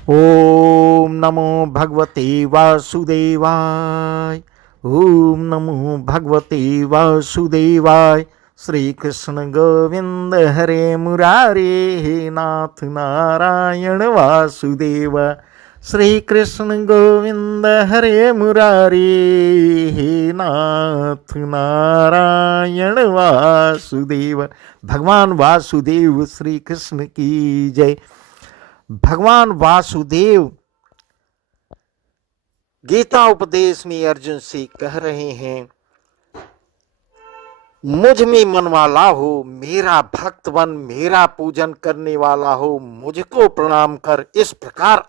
ओम नमो भगवते वासुदेवाय। ओम नमो भगवते वासुदेवाय। श्री कृष्ण गोविंद हरे मुरारे, हे नाथ नारायण वासुदेव। श्री कृष्ण गोविंद हरे मुरारे, हे नाथ नारायण वासुदेव। भगवान वासुदेव श्री कृष्ण की जय। भगवान वासुदेव गीता उपदेश में अर्जुन से कह रहे हैं, मुझ में मन वाला हो, मेरा भक्त बन, मेरा पूजन करने वाला हो, मुझको प्रणाम कर। इस प्रकार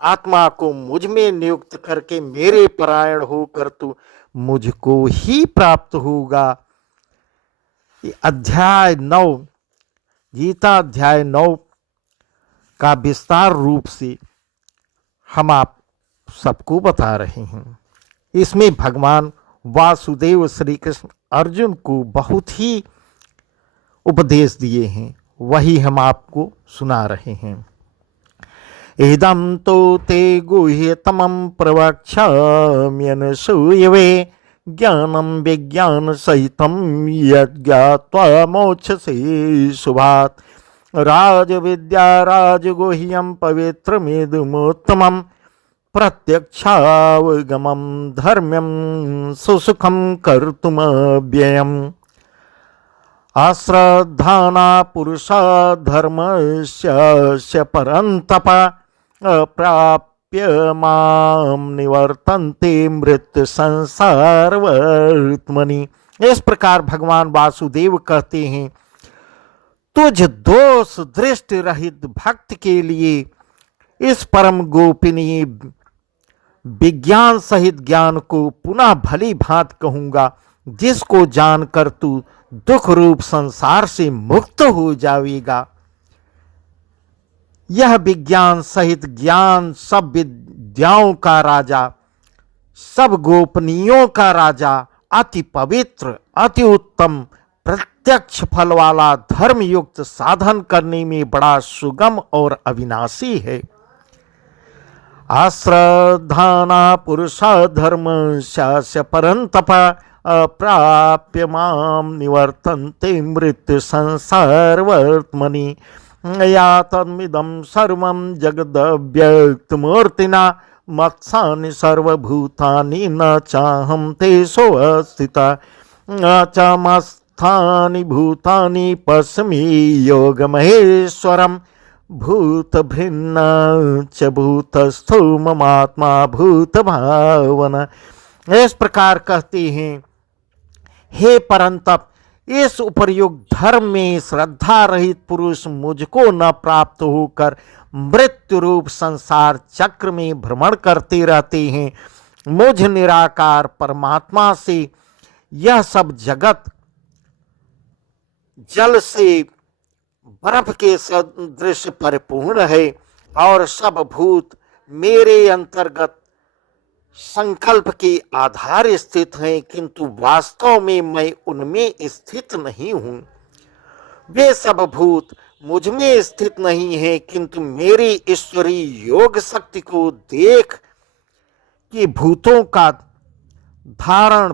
आत्मा को मुझ में नियुक्त करके मेरे परायण होकर तू मुझको ही प्राप्त होगा। अध्याय 9, गीता अध्याय 9 का विस्तार रूप से हम आप सबको बता रहे हैं। इसमें भगवान वासुदेव श्री कृष्ण अर्जुन को बहुत ही उपदेश दिए हैं, वही हम आपको सुना रहे हैं। इदं तो ते गुह्यतमं प्रवक्ष्याम्यनसूयवे, ज्ञानं विज्ञान सहितं यज्ञात्वा मोक्षसे शुभात्। राजविद्या राजगुह्यं पवित्रमिदमुत्तमं, प्रत्यक्षावगमं धर्म्यं सुसुखं कर्तुमव्ययम्। अश्रद्धाना पुरुषा धर्मस्य परन्तप, अप्राप्य मां निवर्तन्ते मृत्यु संसारवर्त्मनि। इस प्रकार भगवान वासुदेव कहते हैं, तुझ दोष दृष्टि रहित भक्त के लिए इस परम गोपनीय विज्ञान सहित ज्ञान को पुनः भली भांति कहूंगा, जिसको जानकर तू दुख रूप संसार से मुक्त हो जाएगा। यह विज्ञान सहित ज्ञान सब विद्याओं का राजा, सब गोपनीयों का राजा, अति पवित्र, अति उत्तम, प्रत्यक्ष फल वाला, धर्म युक्त, साधन करने में बड़ा सुगम और अविनाशी है। अश्रद्धाना पुरुषा धर्मस्य परन्तप, अप्राप्य मां निवर्तन्ते मृत्यु संसारवर्त्मनि। या तन्मिदं सर्वं जगदव्यक्तमूर्तिना, मत्सानि सर्वभूतानि न चाहं तेषु स्थितः। न च मत्स्थानि भूतानि पश्यमि योगमहेश्वरम्, भूतभिन्न च भूतस्थो ममात्मा भूतभावन। इस प्रकार कहते हैं, हे परंतप, इस उपर्युक्त धर्म में श्रद्धा रहित पुरुष मुझको न प्राप्त होकर मृत्यु रूप संसार चक्र में भ्रमण करते रहते हैं। मुझ निराकार परमात्मा से यह सब जगत जल से बर्फ के सदृश परिपूर्ण है, और सब भूत मेरे अंतर्गत संकल्प के आधार स्थित हैं, किंतु वास्तव में मैं उनमें स्थित नहीं हूं। वे सब भूत मुझ में स्थित नहीं हैं, किंतु मेरी ईश्वरीय योग शक्ति को देख कि भूतों का धारण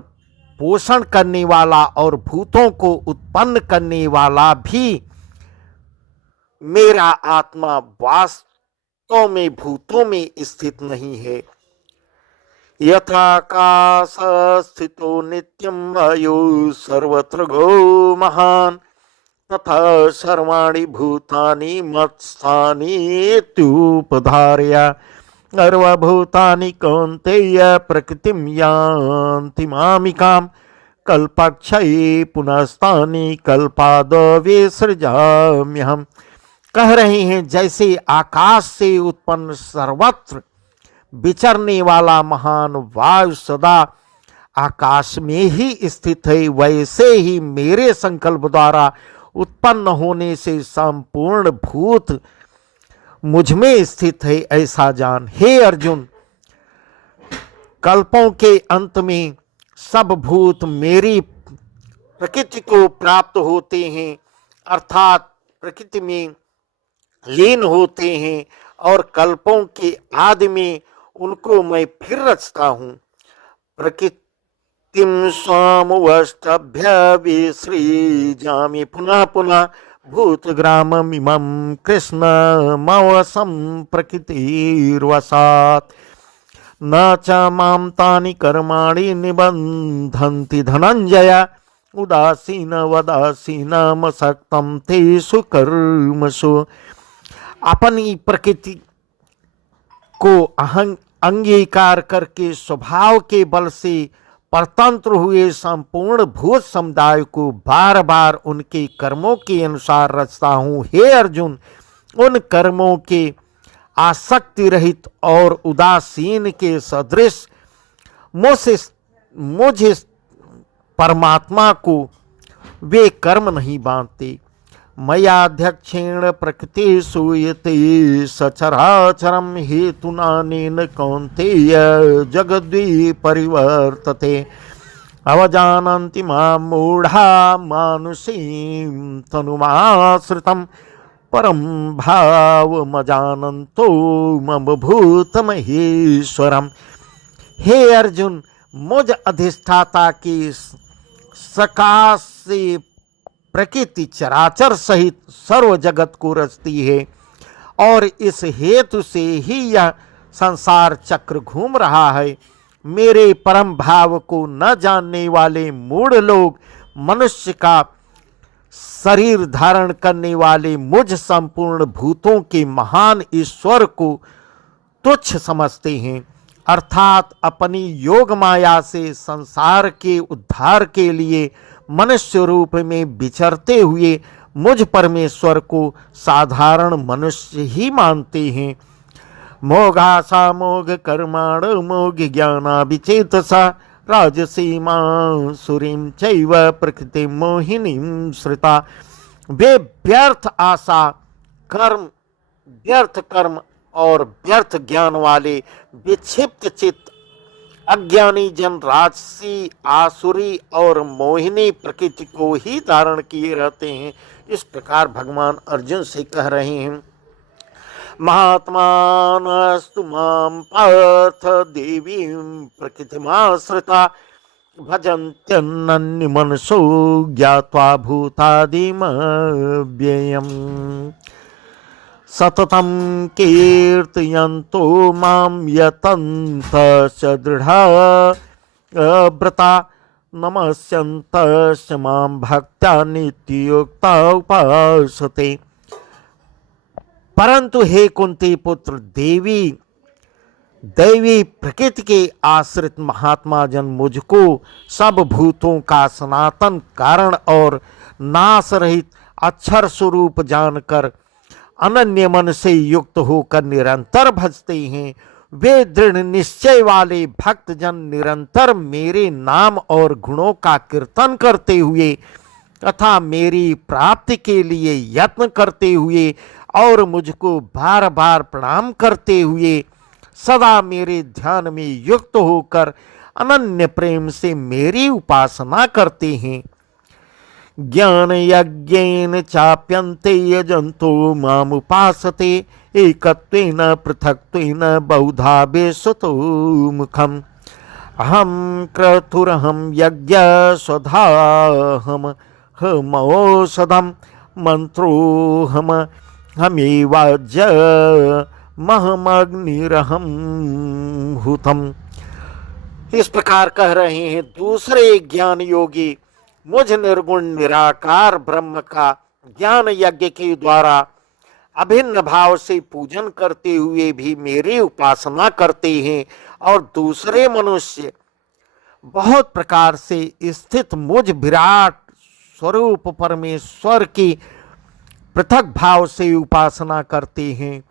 पोषण करने वाला और भूतों को उत्पन्न करने वाला भी मेरा आत्मा वास्तव में भूतों में स्थित नहीं है। यथाकाश स्थितो नित्यं वायु सर्वत्र गो महान्, तथा सर्वाणि भूतानि मत्स्थानि इत्युपधारय। सर्वभूतानि कौन्तेय प्रकृतिं यान्ति मामिकां, कल्पक्षये पुनस्तानि कल्पादौ विसृजाम्यहम्। कह रहे हैं, जैसे आकाश से उत्पन्न सर्वत्र विचरने वाला महान वायु सदा आकाश में ही स्थित है, वैसे ही मेरे संकल्प द्वारा उत्पन्न होने से संपूर्ण भूत मुझ में स्थित है, ऐसा जान। हे अर्जुन, कल्पों के अंत में सब भूत मेरी प्रकृति को प्राप्त होते हैं, अर्थात प्रकृति में लीन होते हैं, और कल्पों के आदि में उनको मैं फिर रचता हूँ। प्रकृतिम स्वामुवष्टभ्य विसृजामि पुनः पुनः भूतग्राममिमं कृष्ण मवसं प्रकृतिर्वशात् न च मां तानि कर्माणि निबन्धन्ति धनञ्जय उदासीन वदासीनमसक्तं तेषु कर्मसु। अपनी प्रकृति को अंगीकार करके स्वभाव के बल से परतंत्र हुए संपूर्ण भूत समुदाय को बार बार उनके कर्मों के अनुसार रचता हूँ। हे अर्जुन, उन कर्मों के आसक्ति रहित और उदासीन के सदृश मुझे परमात्मा को वे कर्म नहीं बांधते। मयाध्यक्षेण प्रकृति सूयते सचराचरम हेतुनानेन कौन्तेय जगद्वि परिवर्तते अवजानन्ति मां मूढ़ा मानुषीं तनुमाश्रितं परम भावमजानन्तो मम भूतमहेश्वरम। हे अर्जुन, मुझ अधिष्ठाता की सकाश से प्रकृति चराचर सहित सर्व जगत को रचती है और इस हेतु से ही यह संसार चक्र घूम रहा है। मेरे परम भाव को न जानने वाले मूढ़ लोग मनुष्य का शरीर धारण करने वाले मुझ संपूर्ण भूतों के महान ईश्वर को तुच्छ समझते हैं, अर्थात अपनी योग माया से संसार के उद्धार के लिए मनुष्य रूप में विचरते हुए मुझ परमेश्वर को साधारण मनुष्य ही मानते हैं। मोघासा मोघ कर्माण मोघ ज्ञाना विचेतसा राजसीमा सुरीम चैव प्रकृति मोहिनीं श्रिता। वे व्यर्थ आशा, व्यर्थ कर्म और व्यर्थ ज्ञान वाले विक्षिप्त चित्त अज्ञानी जन राजसी, आसुरी और मोहिनी प्रकृति को ही धारण किए रहते हैं। इस प्रकार भगवान अर्जुन से कह रहे हैं, महात्मानस्तु मां पार्थ देवीं प्रकृतिमाश्रिता भजन्त्यनन्यमनसो ज्ञात्वा भूतादिमव्ययम् सततं कीर्तयन्तो मां यतन्तश्च दृढा व्रता नमस्यन्तश्च मां भक्त्या नित्ययुक्ता उपासते। परंतु हे कुंती पुत्र, दैवी प्रकृति के आश्रित महात्मा जन मुझको सब भूतों का सनातन कारण और नाश रहित अक्षर स्वरूप जानकर अनन्य मन से युक्त होकर निरंतर भजते हैं। वे दृढ़ निश्चय वाले भक्त जन निरंतर मेरे नाम और गुणों का कीर्तन करते हुए तथा मेरी प्राप्ति के लिए यत्न करते हुए और मुझको बार बार प्रणाम करते हुए सदा मेरे ध्यान में युक्त होकर अनन्य प्रेम से मेरी उपासना करते हैं। ज्ञान यज्ञेन चाप्यन्ते यजन्तो मामुपासते एकत्वेन पृथक्त्वेन बहुधा बेसुतो मुखम् अहं क्रतुरहं यज्ञ स्वधाहम हमौषधं मंत्रोहम हमेवाज्य महमग्निरहं हुतम्। इस प्रकार कह रहे हैं दूसरे ज्ञान योगी मुझ निर्गुण निराकार ब्रह्म का ज्ञान यज्ञ के द्वारा अभिन्न भाव से पूजन करते हुए भी मेरी उपासना करते हैं और दूसरे मनुष्य बहुत प्रकार से स्थित मुझ विराट स्वरूप परमेश्वर की पृथक भाव से उपासना करते हैं।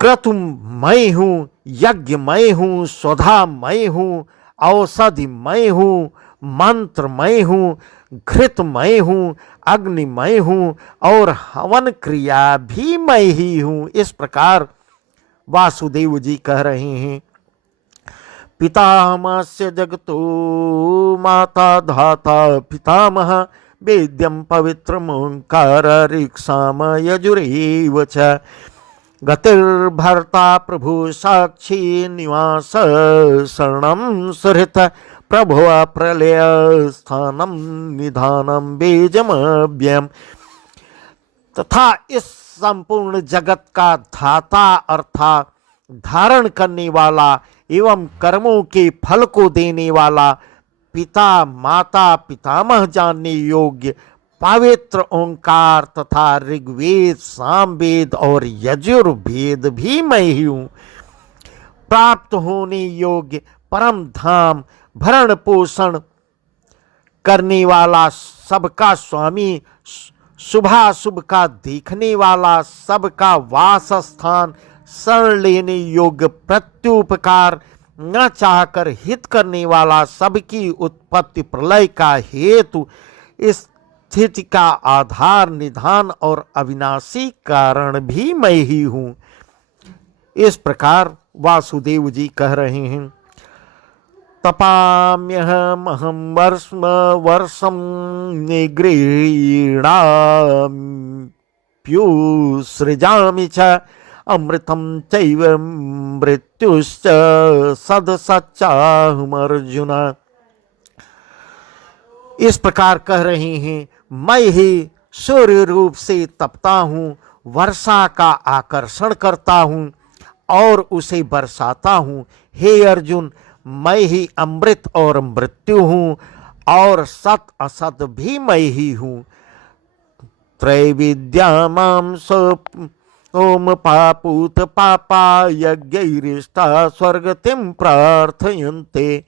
क्रतु मैं हूँ, यज्ञ मैं हूँ, स्वधा मैं हूँ, औषधि मैं हूँ, मंत्र मैं हूँ, घृत मैं हूँ, अग्नि मैं हूँ और हवन क्रिया भी मैं ही हूँ। इस प्रकार वासुदेव जी कह रहे हैं। पितामहस्य जगतो माता धाता पितामह वेद्यं पवित्रम ओंकार ऋक्साम यजुरेव च गतिर्भर्ता प्रभु साक्षी निवास शरणं सुहृत प्रभु प्रलय स्थानम निधानम बीजमव्ययम्। तथा इस संपूर्ण जगत का धाता अर्थात धारण करने वाला एवं कर्मों के फल को देने वाला, पिता माता पितामह जानने योग्य पवित्र ओंकार तथा ऋग्वेद सामवेद और यजुर्वेद भी मैं ही हूँ। प्राप्त होने योग्य परम धाम, भरण पोषण करने वाला, सबका स्वामी, शुभाशुभ का देखने वाला, सबका वास स्थान, शरण लेने योग्य, प्रत्युपकार न चाहकर हित करने वाला, सबकी उत्पत्ति प्रलय का हेतु, स्थिति का आधार, निधान और अविनाशी कारण भी मैं ही हूँ। इस प्रकार वासुदेव जी कह रहे हैं। तपाम्यहमहं वर्षं निगृह्णाम्युत्सृजामि च अमृतं चैव मृत्युश्च सदसच्चाहमर्जुन। इस प्रकार कह रहे हैं, मैं ही सूर्य रूप से तपता हूँ, वर्षा का आकर्षण करता हूँ और उसे बरसाता हूँ। हे अर्जुन, मैं ही अमृत और मृत्यु हूँ और सत असत भी मैं ही हूँ। त्रैविद्या मां ओम पापूत पापा यज्ञैरिष्टा स्वर्गतिं प्रार्थयन्ते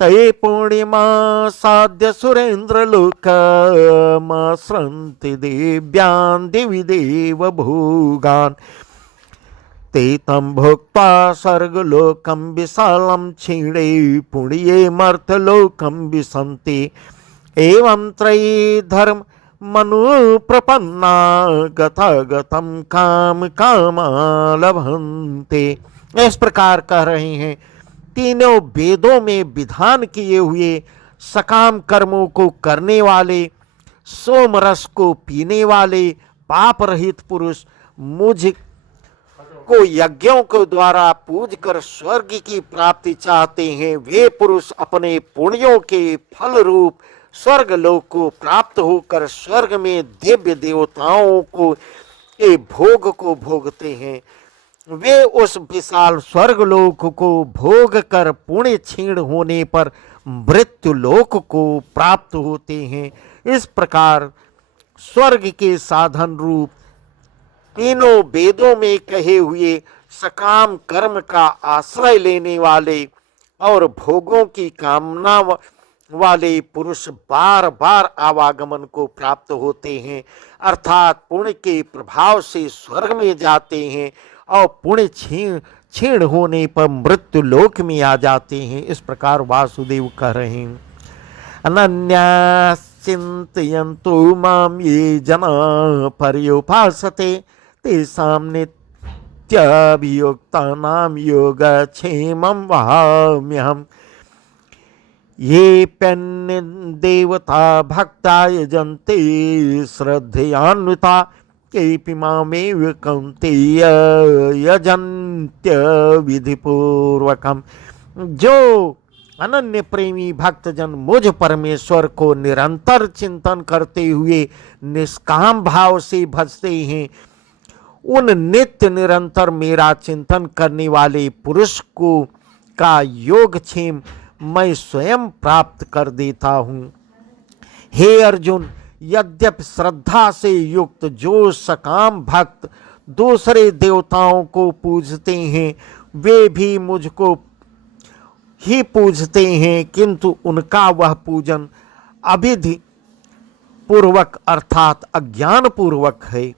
ते पूर्णिमा साध्य सुरेन्द्र लोकमस्रन्ति दिव्यान् दिवि देव भोगान् ते तं भोक्त्वा स्वर्गलोकं विशालं क्षीणे पुण्ये मर्त्यलोकं विशन्ति। एवं त्रयी धर्म मनु प्रपन्ना गतागतं काम कामा लभन्ते। इस प्रकार कह रहे हैं, तीनों वेदों में विधान किए हुए सकाम कर्मों को करने वाले, सोमरस को पीने वाले, पाप रहित पुरुष मुझ को यज्ञों के द्वारा पूज कर स्वर्ग की प्राप्ति चाहते हैं। वे पुरुष अपने पुण्यों के फल रूप स्वर्ग लोक को प्राप्त होकर स्वर्ग में दिव्य देवताओं को के भोग को भोगते हैं। वे उस विशाल स्वर्ग लोक को भोग कर पुण्य क्षीण होने पर मृत्यु लोक को प्राप्त होते हैं। इस प्रकार स्वर्ग के साधन रूप तीनों वेदों में कहे हुए सकाम कर्म का आश्रय लेने वाले और भोगों की कामना वाले पुरुष बार बार आवागमन को प्राप्त होते हैं, अर्थात पुण्य के प्रभाव से स्वर्ग में जाते हैं और पुण्य क्षीण होने पर मृत्यु लोक में आ जाते हैं। इस प्रकार वासुदेव कह रहे हैं। अनन्या चिंतयन्तु माम ये जना पर्युपासते तेषां नित्याभियुक्तानां योगक्षेमं वहाम्यहम्। ये प्यन्य देवता भक्ता यजन्ते श्रद्धयान्विता केऽपि मामेव कौन्तेय यजन्त्य विधिपूर्वकम्। जो अनन्य प्रेमी भक्तजन मुझ परमेश्वर को निरंतर चिंतन करते हुए निष्काम भाव से भजते हैं, उन नित्य निरंतर मेरा चिंतन करने वाले पुरुष को का योगक्षेम मैं स्वयं प्राप्त कर देता हूँ। हे अर्जुन, यद्यपि श्रद्धा से युक्त जो सकाम भक्त दूसरे देवताओं को पूजते हैं, वे भी मुझको ही पूजते हैं, किंतु उनका वह पूजन अविधि पूर्वक अर्थात अज्ञान पूर्वक है।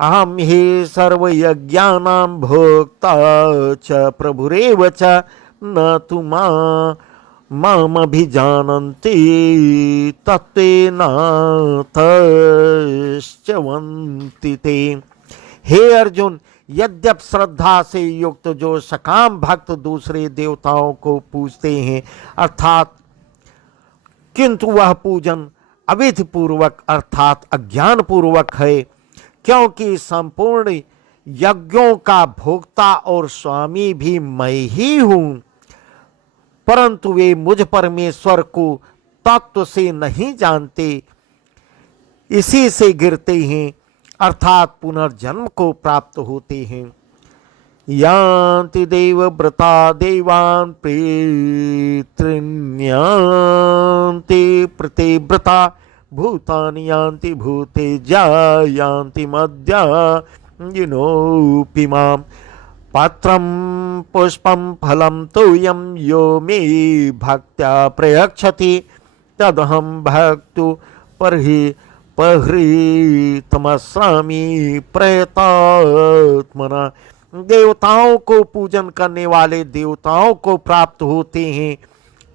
अहम ही सर्वयज्ञानां भोक्ता च प्रभुरेव च न तु मामभिजानन्ति तत्तेनातश्च्यवन्ति ते। हे अर्जुन, यद्यप श्रद्धा से युक्त जो सकाम भक्त दूसरे देवताओं को पूजते हैं, अर्थात किंतु वह पूजन अविधि पूर्वक अर्थात अज्ञान पूर्वक है, क्योंकि संपूर्ण यज्ञों का भोक्ता और स्वामी भी मैं ही हूं, परंतु वे मुझ परमेश्वर को तत्व से नहीं जानते, इसी से गिरते हैं, अर्थात पुनर्जन्म को प्राप्त होते हैं। यान्ति देवव्रता देवान् प्रेतृन्यान्ति प्रतिव्रता भूतानि यान्ति भूतेज्या यान्ति मद्याजिनोऽपि माम् पात्रं पुष्पं फलं तोयं यो मे भक्त्या प्रयच्छति तदहं भक्तु परिहृतमस्मि प्रयतात्मना। देवताओं को पूजन करने वाले देवताओं को प्राप्त होते हैं,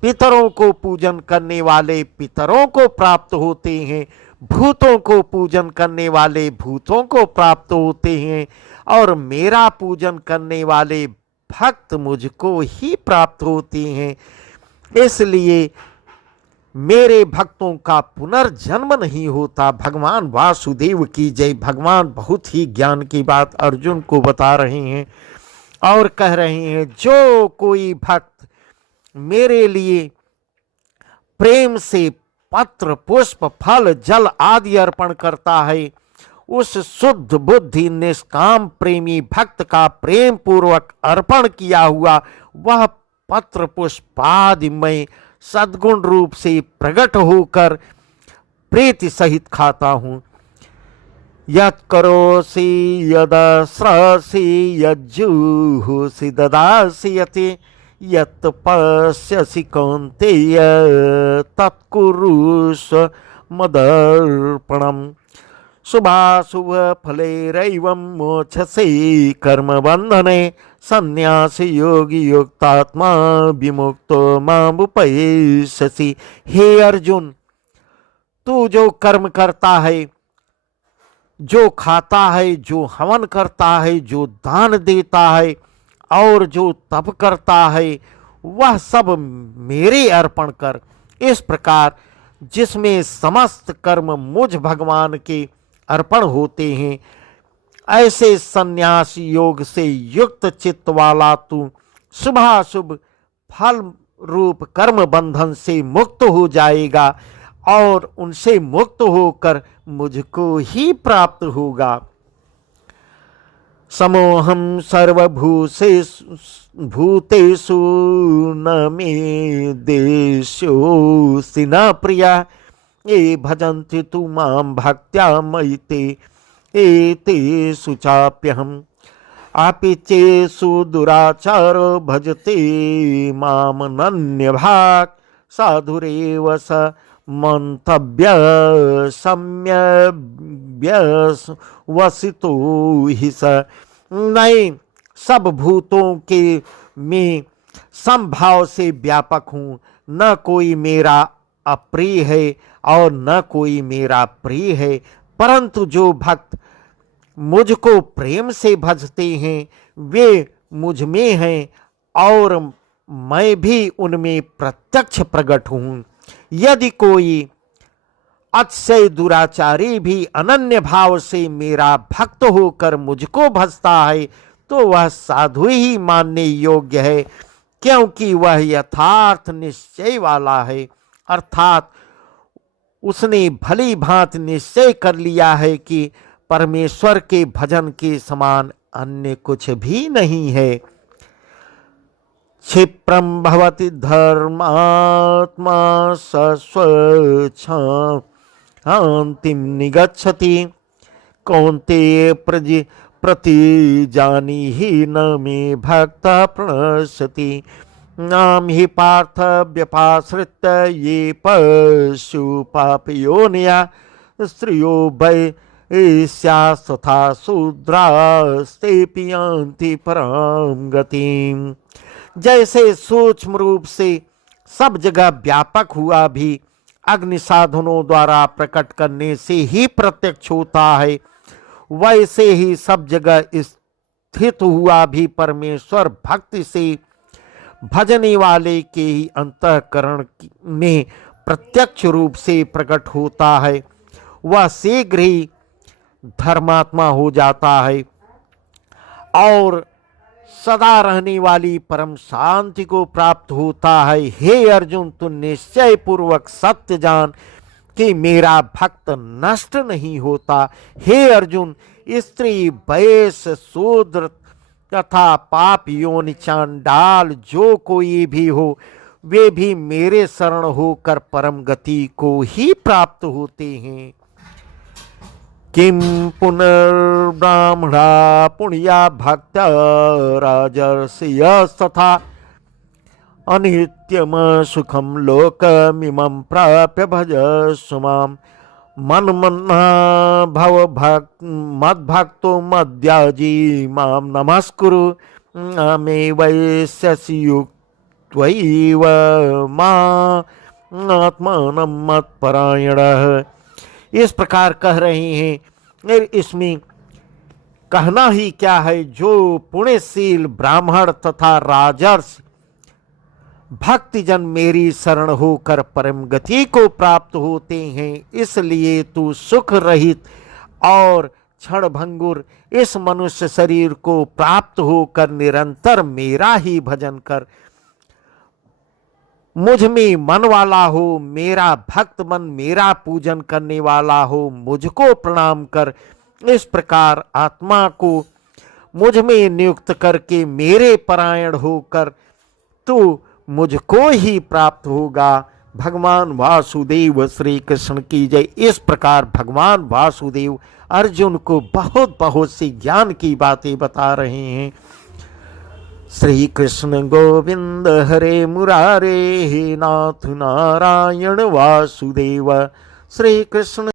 पितरों को पूजन करने वाले पितरों को प्राप्त होते हैं, भूतों को पूजन करने वाले भूतों को प्राप्त होते हैं, और मेरा पूजन करने वाले भक्त मुझको ही प्राप्त होते हैं। इसलिए मेरे भक्तों का पुनर्जन्म नहीं होता। भगवान वासुदेव की जय। भगवान बहुत ही ज्ञान की बात अर्जुन को बता रहे हैं और कह रहे हैं, जो कोई भक्त मेरे लिए प्रेम से पत्र पुष्प फल जल आदि अर्पण करता है, उस शुद्ध बुद्धि निष्काम प्रेमी भक्त का प्रेम पूर्वक अर्पण किया हुआ वह पत्र पुष्पादि मैं सद्गुण रूप से प्रकट होकर प्रीति सहित खाता हूँ। यत् करोसि यदस्रसि यज्जुहोसि ददासि यते यत् पश्यसि कौन्तेय तत्कुरुष्व मदर्पणम्। शुभाशुभ फलैरेवं मोक्षसे कर्मबन्धने संन्यासी योगी युक्तात्मा विमुक्तो मामुपैष्यसि। हे अर्जुन, तू जो कर्म करता है, जो खाता है, जो हवन करता है, जो दान देता है और जो तप करता है, वह सब मेरे अर्पण कर। इस प्रकार जिसमें समस्त कर्म मुझ भगवान के अर्पण होते हैं, ऐसे संन्यास योग से युक्त चित्त वाला तू शुभाशुभ फल रूप कर्म बंधन से मुक्त हो जाएगा और उनसे मुक्त होकर मुझको ही प्राप्त होगा। समोहम सर्वभूतेषु न मे देशोऽस्ति न प्रिया ये भजन्ति तु मां भक्त्या मयि ते एतेषु चाप्यहम्। अपि चेषु दुराचारो भजते मामनन्यभाक् साधुरेव स मंतव्य सम्यव्यवसितो हि स। मैं सब भूतों के में समभाव से व्यापक हूँ, न कोई मेरा अप्रिय है और न कोई मेरा प्रिय है, परंतु जो भक्त मुझको प्रेम से भजते हैं वे मुझ में हैं और मैं भी उनमें प्रत्यक्ष प्रकट हूँ। यदि कोई अतिशय दुराचारी भी अनन्य भाव से मेरा भक्त होकर मुझको भजता है तो वह साधु ही मानने योग्य है, क्योंकि वह यथार्थ निश्चय वाला है, अर्थात उसने भली भांति निश्चय कर लिया है कि परमेश्वर के भजन के समान अन्य कुछ भी नहीं है। क्षिप्रम भवति धर्मात्मा स्वच्छान्तिं निगच्छति कौन्तेय प्रतिजानीहि न मे भक्तः प्रणश्यति। नाम ही पार्थ व्यपाश्रित ये पशु पापयोनिया स्त्रियो वैश्यास्तथा शूद्रास्ते पियांति परां गतिम्। जैसे सूक्ष्म रूप से सब जगह व्यापक हुआ भी अग्नि साधनों द्वारा प्रकट करने से ही प्रत्यक्ष होता है, वैसे ही सब जगह स्थित हुआ भी परमेश्वर भक्ति से भजने वाले के ही अंतःकरण में प्रत्यक्ष रूप से प्रकट होता है। वह शीघ्र ही धर्मात्मा हो जाता है। और सदा रहने वाली परम शांति को प्राप्त होता है। हे अर्जुन, तू निश्चय पूर्वक सत्य जान कि मेरा भक्त नष्ट नहीं होता। हे अर्जुन, स्त्री, वैश्य, शूद्र तथा पाप योनि चांडाल जो कोई भी हो, वे भी मेरे शरण होकर परम गति को ही प्राप्त होते हैं। किम पुनर्ब्राह्मणा पुण्या भक्त्या राजर्षयस्तथा अनित्यम सुखम लोकमिमं प्राप्य भजस्व माम्। मन्मना भव मद्भक्तो मद्याजी मां नमस्कुरु मे वैश्यसि युक्त्वैव मां आत्मानं मत्परायणः। इस प्रकार कह रहे हैं। इसमें कहना ही क्या है, जो पुण्यशील ब्राह्मण तथा राजर्षि भक्तिजन मेरी शरण होकर परम गति को प्राप्त होते हैं, इसलिए तू सुख रहित और क्षण भंगुर इस मनुष्य शरीर को प्राप्त होकर निरंतर मेरा ही भजन कर। मुझ में मन वाला हो, मेरा भक्त मन मेरा पूजन करने वाला हो, मुझको प्रणाम कर। इस प्रकार आत्मा को मुझ में नियुक्त करके मेरे परायण होकर तू मुझको ही प्राप्त होगा। भगवान वासुदेव श्री कृष्ण की जय। इस प्रकार भगवान वासुदेव अर्जुन को बहुत बहुत सी ज्ञान की बातें बता रहे हैं। श्री कृष्ण गोविंद हरे मुरारे, हे नाथ नारायण वासुदेव। श्री कृष्ण